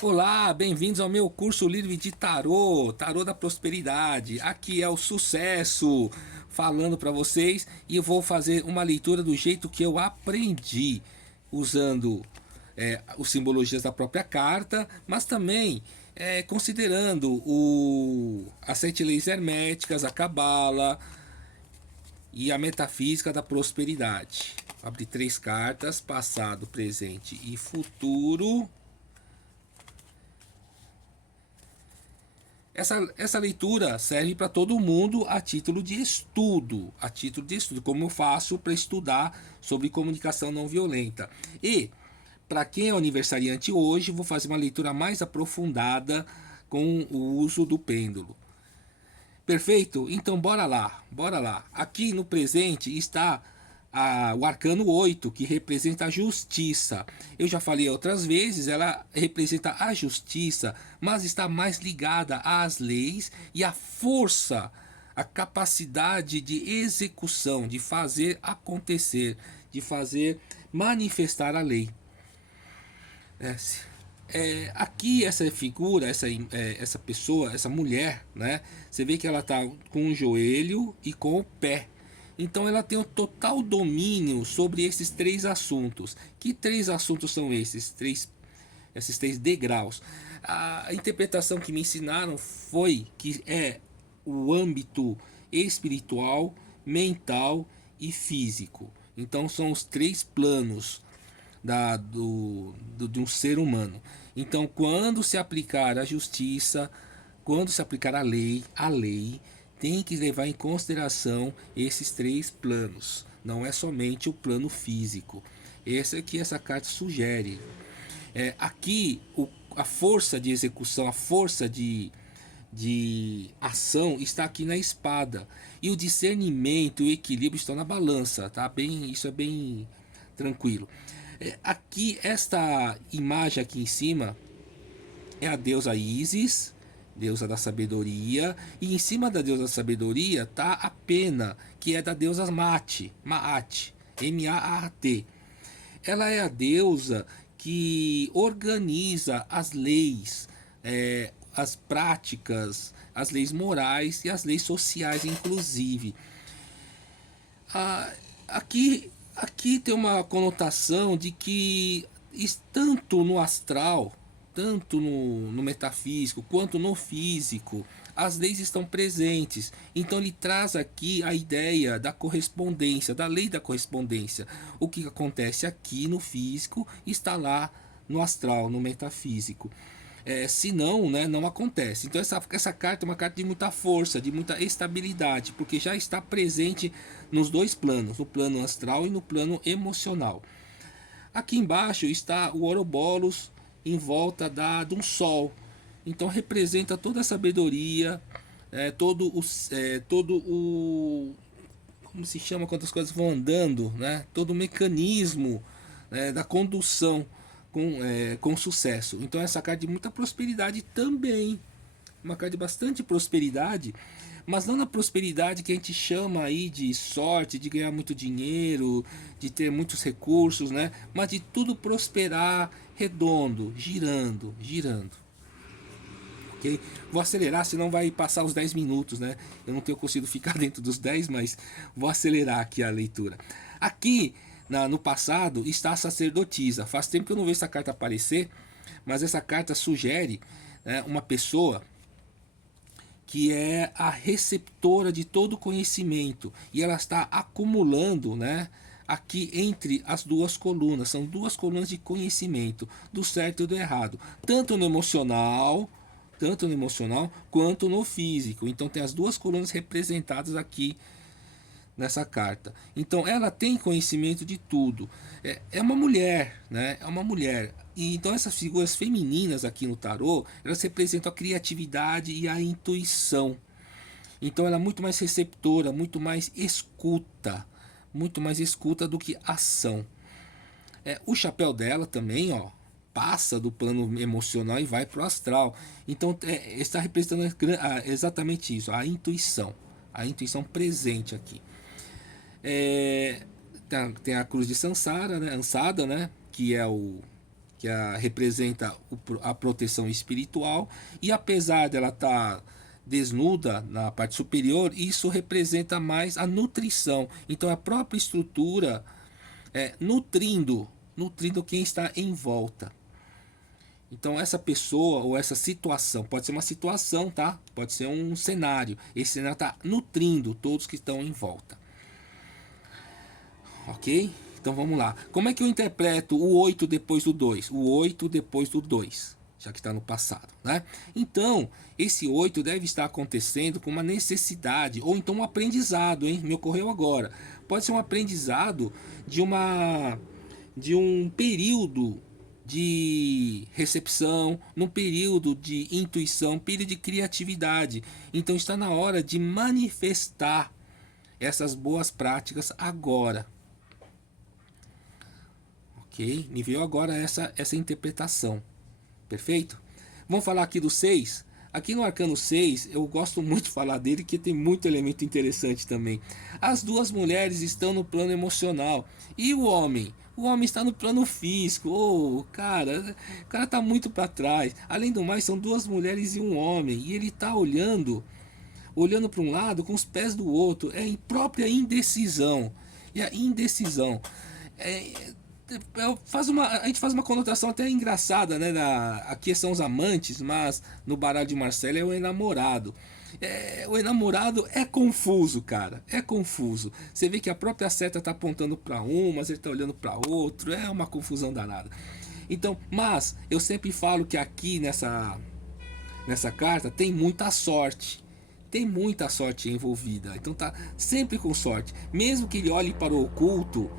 Olá, bem-vindos ao meu curso livre de tarô, Tarô da Prosperidade. Aqui é o Sucesso falando para vocês e eu vou fazer uma leitura do jeito que eu aprendi, usando os simbologias da própria carta, mas também considerando as 7 leis herméticas, a cabala e a metafísica da prosperidade. Abri 3 cartas, passado, presente e futuro. Essa leitura serve para todo mundo a título de estudo, como eu faço para estudar sobre comunicação não violenta. E para quem é aniversariante hoje, vou fazer uma leitura mais aprofundada com o uso do pêndulo. Perfeito? Então bora lá, bora lá. Aqui no presente está o arcano 8, que representa a justiça. Eu já falei outras vezes, ela representa a justiça, mas está mais ligada às leis e à força, a capacidade de execução, de fazer acontecer, de fazer manifestar a lei. Aqui essa figura, essa pessoa, essa mulher, né? Você vê que ela tá com o joelho e com o pé. Então ela tem o total domínio sobre esses 3 assuntos. Que 3 assuntos são esses 3 degraus? A interpretação que me ensinaram foi que é o âmbito espiritual, mental e físico. Então são os 3 planos de um ser humano. Então, quando se aplicar a justiça, quando se aplicar a lei tem que levar em consideração esses 3 planos. Não é somente o plano físico. Esse é que essa carta sugere. Aqui, a força de execução, a força de ação está aqui na espada. E o discernimento e o equilíbrio estão na balança. Tá? Isso é bem tranquilo. Aqui, esta imagem aqui em cima é a deusa Isis, deusa da sabedoria, e em cima da deusa da sabedoria tá a pena, que é da deusa Maat, M-A-A-T. Ela é a deusa que organiza as leis, as práticas, as leis morais e as leis sociais, inclusive. Aqui tem uma conotação de que tanto no astral, tanto no metafísico quanto no físico, as leis estão presentes. Então ele traz aqui a ideia da correspondência, da lei da correspondência. O que acontece aqui no físico está lá no astral, no metafísico. Se não, né, não acontece. Então essa carta é uma carta de muita força, de muita estabilidade, porque já está presente nos 2 planos, no plano astral e no plano emocional. Aqui embaixo está o Ouroboros em volta de um sol. Então representa toda a sabedoria, todo o como se chama quando as coisas vão andando, né? Todo o mecanismo, da condução com sucesso. Então essa carta de muita prosperidade também, uma carta de bastante prosperidade, mas não na prosperidade que a gente chama aí de sorte, de ganhar muito dinheiro, de ter muitos recursos, né? Mas de tudo prosperar redondo, girando, girando. Ok? Vou acelerar, senão vai passar os 10 minutos, né? Eu não tenho conseguido ficar dentro dos 10, mas vou acelerar aqui a leitura. Aqui, no passado, está a sacerdotisa. Faz tempo que eu não vejo essa carta aparecer, mas essa carta sugere, né, uma pessoa que é a receptora de todo conhecimento e ela está acumulando, né, aqui entre as 2 colunas. São 2 colunas de conhecimento do certo e do errado, tanto no emocional quanto no físico. Então tem as 2 colunas representadas aqui nessa carta. Então ela tem conhecimento de tudo. É uma mulher, né? É uma mulher. E então essas figuras femininas aqui no tarô, elas representam a criatividade e a intuição. Então ela é muito mais receptora, muito mais escuta do que ação. O chapéu dela também, ó, passa do plano emocional e vai para o astral. Então está representando exatamente isso, a intuição presente aqui. Tem a cruz de Sansara, né? Ansada, né? Que é representa a proteção espiritual, e apesar dela estar desnuda na parte superior, isso representa mais a nutrição. Então a própria estrutura nutrindo quem está em volta. Então essa pessoa ou essa situação, pode ser uma situação, tá? Pode ser um cenário. Esse cenário está nutrindo todos que estão em volta. Ok? Então vamos lá. Como é que eu interpreto o 8 depois do 2? O 8 depois do 2, já que está no passado, né? Então, esse 8 deve estar acontecendo com uma necessidade, ou então um aprendizado, hein? Me ocorreu agora. Pode ser um aprendizado de um período de recepção, num período de intuição, período de criatividade. Então está na hora de manifestar essas boas práticas agora. Ok? Me veio agora essa interpretação. Perfeito? Vamos falar aqui do 6. Aqui no Arcano 6, eu gosto muito de falar dele, que tem muito elemento interessante também. As duas mulheres estão no plano emocional. E o homem? O homem está no plano físico. O cara tá muito para trás. Além do mais, são duas mulheres e um homem. E ele está olhando para um lado com os pés do outro. É própria indecisão. E a indecisão a gente faz uma conotação até engraçada, né? Aqui são os amantes, mas no baralho de Marcelo é o enamorado. O enamorado é confuso, cara. É confuso. Você vê que a própria seta tá apontando para um, mas ele tá olhando para outro. É uma confusão danada. Então, mas eu sempre falo que aqui nessa carta tem muita sorte. Tem muita sorte envolvida. Então tá sempre com sorte. Mesmo que ele olhe para o oculto,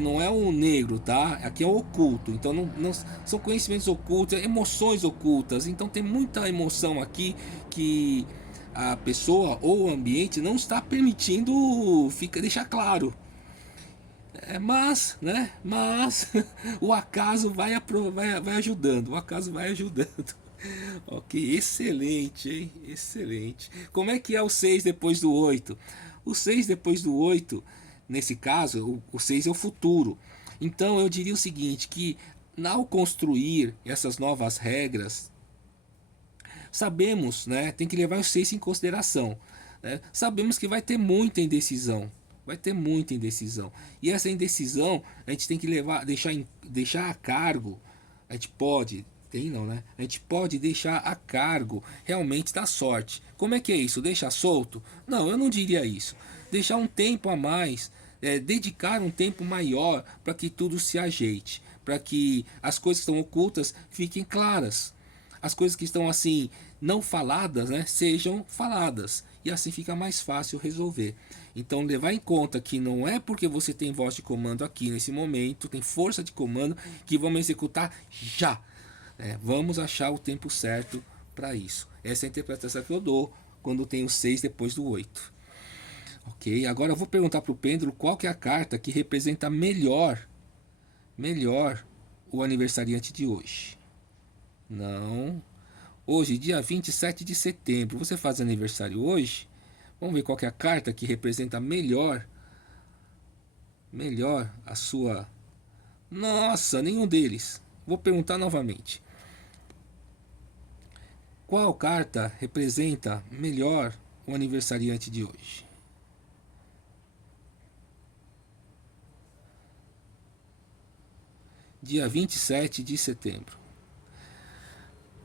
não é o negro, tá? Aqui é o oculto. Então não são conhecimentos ocultos, emoções ocultas. Então tem muita emoção aqui que a pessoa ou o ambiente não está permitindo deixar claro. Mas o acaso vai ajudando. O acaso vai ajudando. Ok, excelente, hein? Excelente. Como é que é o 6 depois do 8? O 6 depois do 8, nesse caso, o 6 é o futuro. Então eu diria o seguinte, que ao construir essas novas regras, sabemos, né, tem que levar o 6 em consideração. Né? Sabemos que vai ter muita indecisão. Vai ter muita indecisão. E essa indecisão a gente tem que deixar a cargo. A gente pode... Tem não, né? A gente pode deixar a cargo realmente da sorte. Como é que é isso? Deixar solto? Não, eu não diria isso. Deixar um tempo a mais, dedicar um tempo maior para que tudo se ajeite, para que as coisas que estão ocultas fiquem claras. As coisas que estão assim não faladas, né, sejam faladas. E assim fica mais fácil resolver. Então levar em conta que não é porque você tem voz de comando aqui nesse momento, tem força de comando, que vamos executar já. Vamos achar o tempo certo para isso. Essa é a interpretação que eu dou quando tem o 6 depois do 8. Ok? Agora eu vou perguntar para o Pêndulo qual que é a carta que representa melhor o aniversariante de hoje. Não. Hoje, dia 27 de setembro. Você faz aniversário hoje? Vamos ver qual que é a carta que representa melhor a sua... Nossa, nenhum deles. Vou perguntar novamente. Qual carta representa melhor o aniversariante de hoje? Dia 27 de setembro.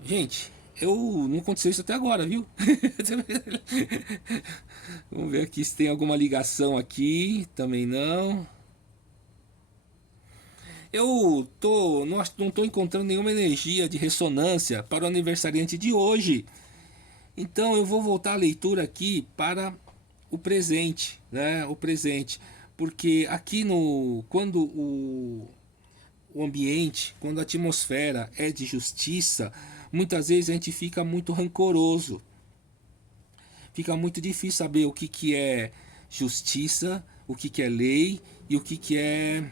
Gente, não aconteceu isso até agora, viu? Vamos ver aqui se tem alguma ligação aqui. Também não. Eu não estou encontrando nenhuma energia de ressonância para o aniversariante de hoje. Então eu vou voltar a leitura aqui para o presente, né? O presente, porque aqui quando o ambiente, quando a atmosfera é de justiça, muitas vezes a gente fica muito rancoroso. Fica muito difícil saber o que é justiça, o que é lei e o que é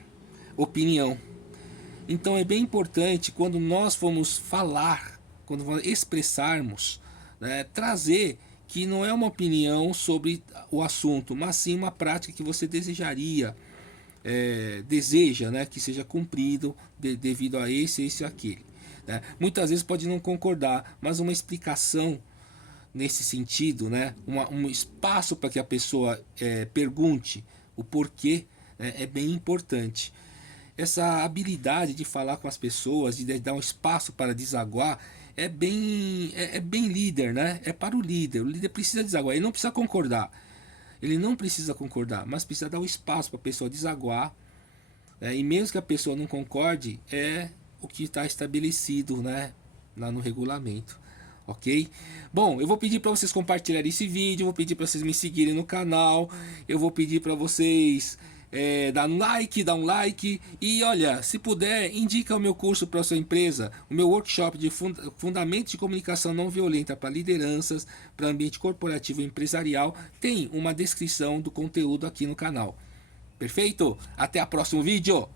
opinião. Então é bem importante quando nós formos falar, quando vamos expressarmos, né, trazer que não é uma opinião sobre o assunto, mas sim uma prática que você desejaria deseja, né, que seja cumprido devido a esse e aquele. Né? Muitas vezes pode não concordar, mas uma explicação nesse sentido, né, um espaço para que a pessoa pergunte o porquê, né, é bem importante. Essa habilidade de falar com as pessoas, de dar um espaço para desaguar, é bem líder, né? É para o líder precisa desaguar, ele não precisa concordar, mas precisa dar o espaço para a pessoa desaguar, né? E mesmo que a pessoa não concorde, é o que está estabelecido, né, lá no regulamento. Ok? Bom, eu vou pedir para vocês compartilharem esse vídeo, eu vou pedir para vocês me seguirem no canal, eu vou pedir para vocês dar um like e olha, se puder, indica o meu curso para sua empresa, o meu workshop de fundamentos de comunicação não violenta para lideranças, para ambiente corporativo e empresarial, tem uma descrição do conteúdo aqui no canal. Perfeito? Até o próximo vídeo!